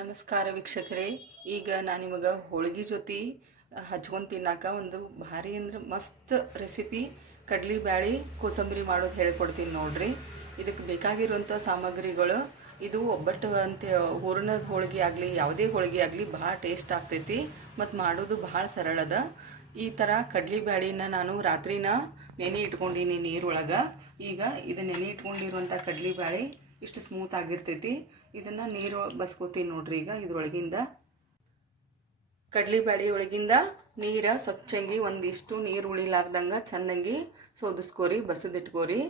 ನಮಸ್ಕಾರ ವೀಕ್ಷಕರೇ. ಈಗ ನಾನು ನಿಮಗೆ ಹೋಳಿಗೆ ಜೊತೆ ಹಚ್ಕೊಂಡು ತಿನ್ನಾಕ ಒಂದು ಭಾರಿ ಅಂದ್ರೆ ಮಸ್ತ್ ರೆಸಿಪಿ ಕಡ್ಲಿ ಬ್ಯಾಳಿ, ಕೋಸಂಬರಿ ಮಾಡೋದು ಹೇಳ್ಕೊಡ್ತೀನಿ ನೋಡ್ರಿ. ಇದಕ್ಕೆ ಬೇಕಾಗಿರುವಂಥ ಸಾಮಗ್ರಿಗಳು ಇದು ಒಬ್ಬಟ್ಟು ಅಂತ ಹೂರ್ಣದ ಹೋಳಿಗೆ ಆಗಲಿ, ಯಾವುದೇ ಹೋಳಿಗೆ ಆಗಲಿ ಭಾಳ ಟೇಸ್ಟ್ ಆಗ್ತೈತಿ, ಮತ್ತು ಮಾಡೋದು ಭಾಳ ಸರಳದ ಈ ಥರ ಕಡ್ಲಿ ಬ್ಯಾಳಿನ ನಾನು ರಾತ್ರಿನ ನೆನೆ ಇಟ್ಕೊಂಡೀನಿ ನೀರೊಳಗೆ. ಈಗ ಇದು ನೆನೆ ಇಟ್ಕೊಂಡಿರುವಂಥ ಕಡ್ಲಿ ಬ್ಯಾಳಿ ಇಷ್ಟು ಸ್ಮೂತ್ ಆಗಿರ್ತೈತಿ. ಇದನ್ನು ನೀರು ಬಸ್ಕೋತೀನಿ ನೋಡ್ರಿ ಈಗ ಇದ್ರೊಳಗಿಂದ. ಕಡ್ಲಿ ಬ್ಯಾಳಿ ಒಳಗಿಂದ ನೀರು ಸ್ವಚ್ಛಂಗಿ ಒಂದಿಷ್ಟು ನೀರು ಉಳಿಲಾರ್ದಂಗೆ ಚಂದಂಗಿ ಸೋದಿಸ್ಕೋರಿ, ಬಸದಿಟ್ಕೋರಿ.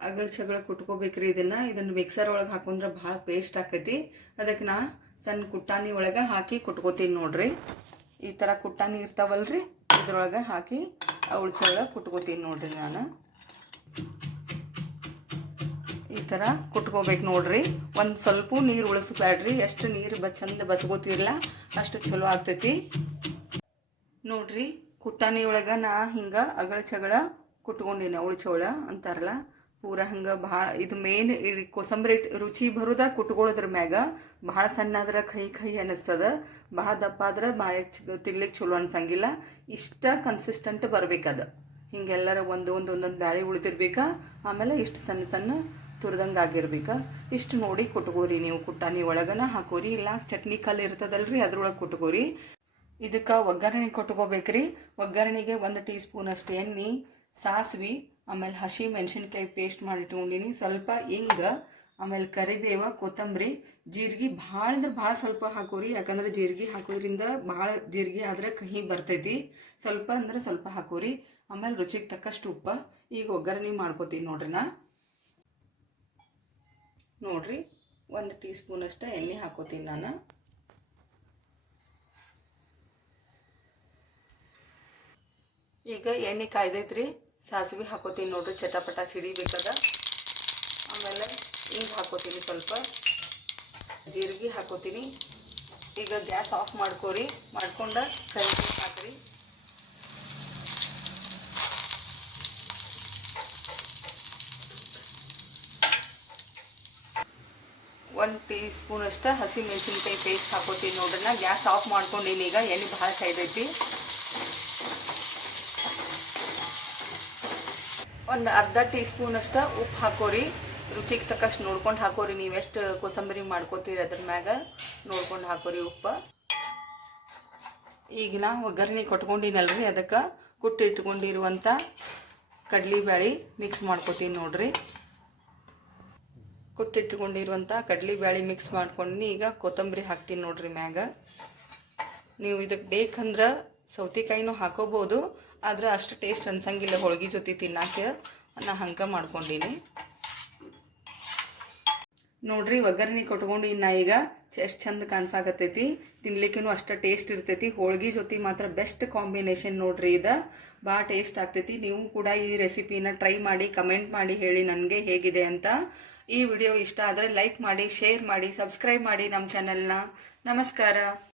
ಅಗಳ ಚಗಳ ಕುಟ್ಕೋಬೇಕ್ರಿ ಇದನ್ನು. ಇದನ್ನು ಮಿಕ್ಸರ್ ಒಳಗೆ ಹಾಕೊಂಡ್ರೆ ಭಾಳ ಪೇಸ್ಟ್ ಆಕೈತಿ. ಅದಕ್ಕೆ ನಾ ಸಣ್ಣ ಕುಟ್ಟಾನಿ ಒಳಗೆ ಹಾಕಿ ಕುಟ್ಕೋತೀನಿ ನೋಡ್ರಿ. ಈ ಥರ ಕುಟ್ಟಾನಿ ಇರ್ತಾವಲ್ರಿ, ಇದ್ರೊಳಗೆ ಹಾಕಿ ಅವಳ ಚಗಳ ಕುಟ್ಕೋತೀನಿ ನೋಡ್ರಿ ನಾನು. ಈ ಥರ ಕುಟ್ಕೋಬೇಕು ನೋಡ್ರಿ. ಒಂದು ಸ್ವಲ್ಪ ನೀರು ಉಳಿಸ್ಬೇಡ್ರಿ ಎಷ್ಟು ನೀರು ಬ ಚಂದ ಬಸ್ಕೋತಿರಲ್ಲ ಅಷ್ಟು ಚಲೋ ಆಗ್ತೈತಿ. ನೋಡ್ರಿ ಕುಟ್ಟಾನಿ ಒಳಗೆ ನಾ ಹಿಂಗೆ ಅಗಳ ಚಗಳ ಕುಟ್ಕೊಂಡಿನಿ, ಅವಳು ಚೋಳ ಅಂತಾರಲ್ಲ. ಪೂರ ಹಂಗೆ ಭಾಳ ಇದು ಮೇನ್ ಕೋಸಂಬರಿ ರುಚಿ ಬರುದ ಕುಟ್ಕೊಳ್ಳೋದ್ರ ಮ್ಯಾಗ ಭಾಳ ಸಣ್ಣ ಆದ್ರೆ ಕೈ ಕೈ ಅನ್ನಿಸ್ತದ ಭಾಳ ದಪ್ಪ ಆದ್ರೆ ಬಾಯಕ್ಕೆ ತಿನ್ಲಿಕ್ಕೆ ಚಲೋ ಅನ್ಸಂಗಿಲ್ಲ, ಇಷ್ಟ ಕನ್ಸಿಸ್ಟೆಂಟ್ ಬರ್ಬೇಕದ ಹಿಂಗೆಲ್ಲರ ಒಂದು ಒಂದು ಒಂದೊಂದು ಬ್ಯಾಳಿ ಉಳಿದಿರ್ಬೇಕಾ, ಆಮೇಲೆ ಇಷ್ಟು ಸಣ್ಣ ಸಣ್ಣ ತುರ್ದಂಗೆ ಆಗಿರ್ಬೇಕು. ಇಷ್ಟು ನೋಡಿ ಕುಟ್ಕೋರಿ ನೀವು ಕುಟ್ಟಾನಿ ಒಳಗನ ಹಾಕೋರಿ, ಇಲ್ಲ ಚಟ್ನಿ ಕಲ್ಲು ಇರ್ತದಲ್ರಿ ಅದ್ರೊಳಗೆ ಕುಟ್ಕೋರಿ ಇದಕ್ಕೆ ಒಗ್ಗರಣೆ ಕೊಟ್ಕೋಬೇಕ್ರಿ. ಒಗ್ಗರಣೆಗೆ ಒಂದು ಟೀ ಸ್ಪೂನ್ ಅಷ್ಟು ಎಣ್ಣೆ, ಸಾಸ್ವಿ ಆಮೇಲೆ ಹಸಿ ಮೆಣಸಿನ್ಕಾಯಿ ಪೇಸ್ಟ್ ಮಾಡಿ ಇಟ್ಕೊಂಡಿನಿ ಸ್ವಲ್ಪ ಹಿಂಗ, ಆಮೇಲೆ ಕರಿಬೇವ, ಕೊತ್ತಂಬರಿ, ಜೀರಿಗೆ ಭಾಳ ಅಂದ್ರೆ ಭಾಳ ಸ್ವಲ್ಪ ಹಾಕೋರಿ. ಯಾಕಂದ್ರೆ ಜೀರಿಗೆ ಹಾಕೋದ್ರಿಂದ ಭಾಳ ಜೀರಿಗೆ ಆದ್ರೆ ಕಹಿ ಬರ್ತೈತಿ. ಸ್ವಲ್ಪ ಅಂದ್ರೆ ಸ್ವಲ್ಪ ಹಾಕೋರಿ. ಆಮೇಲೆ ರುಚಿಗೆ ತಕ್ಕಷ್ಟು ಉಪ್ಪ. ಈಗ ಒಗ್ಗರಣೆ ಮಾಡ್ಕೋತೀನಿ ನೋಡ್ರಿ ನಾ. ನೋಡ್ರಿ, ಒಂದು ಟೀ ಸ್ಪೂನ್ ಅಷ್ಟ ಎಣ್ಣೆ ಹಾಕೋತೀನಿ ನಾನು. ಈಗ ಎಣ್ಣೆ ಕಾಯ್ದೈತ್ರಿ. ಸಾಸಿವೆ ಹಾಕೋತೀನಿ ನೋಡ್ರಿ, ಚಟಪಟ ಸಿಡಿಬೇಕದ ಆಮೇಲೆ ಹಿಂಗೆ ಹಾಕೋತೀನಿ ಸ್ವಲ್ಪ ಜೀರಿಗೆ ಹಾಕೋತೀನಿ. ಈಗ ಗ್ಯಾಸ್ ಆಫ್ ಮಾಡ್ಕೋರಿ, ಮಾಡ್ಕೊಂಡು ಕರಿಬೇವು ಹಾಕ್ರಿ ಒಂದು ಟೀ ಸ್ಪೂನ್ ಅಷ್ಟ ಹಸಿ ಪೇಸ್ಟ್ ಹಾಕೋತೀನಿ ನೋಡ್ರಿ, ನಾ ಗ್ಯಾಸ್ ಆಫ್ ಮಾಡ್ಕೊಂಡಿನಿ, ಈಗ ಎಣ್ಣೆ ಭಾಳ ಕಾಯ್ದೈತಿ ಒಂದು ಅರ್ಧ ಟೀ ಸ್ಪೂನ್ ಅಷ್ಟ ಉಪ್ಪು ಹಾಕೋರಿ. ರುಚಿಗೆ ತಕ್ಕಷ್ಟು ನೋಡ್ಕೊಂಡು ಹಾಕೋರಿ. ನೀವು ಎಷ್ಟು ಕೋಸಂಬರಿ ಮಾಡ್ಕೋತೀರಿ ಅದ್ರ ಮ್ಯಾಗ, ನೋಡ್ಕೊಂಡು ಹಾಕೋರಿ ಉಪ್ಪು. ಈಗ ನಾ ಒಗ್ಗರಣೆ ಕೊಟ್ಕೊಂಡಿನಲ್ರಿ, ಅದಕ್ಕೆ ಕುಟ್ಟಿ ಇಟ್ಕೊಂಡಿರುವಂಥ ಕಡ್ಲಿ ಬ್ಯಾಳಿ ಮಿಕ್ಸ್ ಮಾಡ್ಕೋತೀನಿ ನೋಡ್ರಿ. ಕುಟ್ಟಿಟ್ಕೊಂಡಿರುವಂಥ ಕಡ್ಲಿ ಬ್ಯಾಳಿ ಮಿಕ್ಸ್ ಮಾಡ್ಕೊಂಡು ಈಗ ಕೊತ್ತಂಬರಿ ಹಾಕ್ತೀನಿ ನೋಡ್ರಿ ಮ್ಯಾಗ. ನೀವು ಇದಕ್ಕೆ ಬೇಕಂದ್ರೆ ಸೌತೆಕಾಯಿನೂ ಹಾಕೋಬೋದು ಆದ್ರೆ ಅಷ್ಟು ಟೇಸ್ಟ್ ಅನ್ಸಂಗಿಲ್ಲ ಹೋಳ್ಗೆ ಜೊತೆ ತಿನ್ನಕ್ಕೆ ನಾ ಹಂಗೆ ಮಾಡ್ಕೊಂಡೀನಿ. ನೋಡ್ರಿ, ಒಗ್ಗರಣೆ ಕೊಟ್ಕೊಂಡು ಇನ್ನ ಈಗ ಎಷ್ಟು ಚಂದ ಕಾಣಿಸಾಕತ್ತೈತಿ. ತಿನ್ಲಿಕ್ಕೂ ಅಷ್ಟು ಟೇಸ್ಟ್ ಇರ್ತೈತಿ. ಹೋಳ್ಗೆ ಜೊತೆ ಮಾತ್ರ ಬೆಸ್ಟ್ ಕಾಂಬಿನೇಷನ್ ನೋಡ್ರಿ ಇದು. ಭಾಳ ಟೇಸ್ಟ್ ಆಗ್ತೈತಿ. ನೀವು ಕೂಡ ಈ ರೆಸಿಪಿನ ಟ್ರೈ ಮಾಡಿ ಕಮೆಂಟ್ ಮಾಡಿ ಹೇಳಿ ನನಗೆ ಹೇಗಿದೆ ಅಂತ. ಈ ವಿಡಿಯೋ ಇಷ್ಟ ಆದರೆ ಲೈಕ್ ಮಾಡಿ ಶೇರ್ ಮಾಡಿ ಸಬ್ಸ್ಕ್ರೈಬ್ ಮಾಡಿ ನಮ್ಮ ಚಾನಲ್ನ ನಮಸ್ಕಾರ.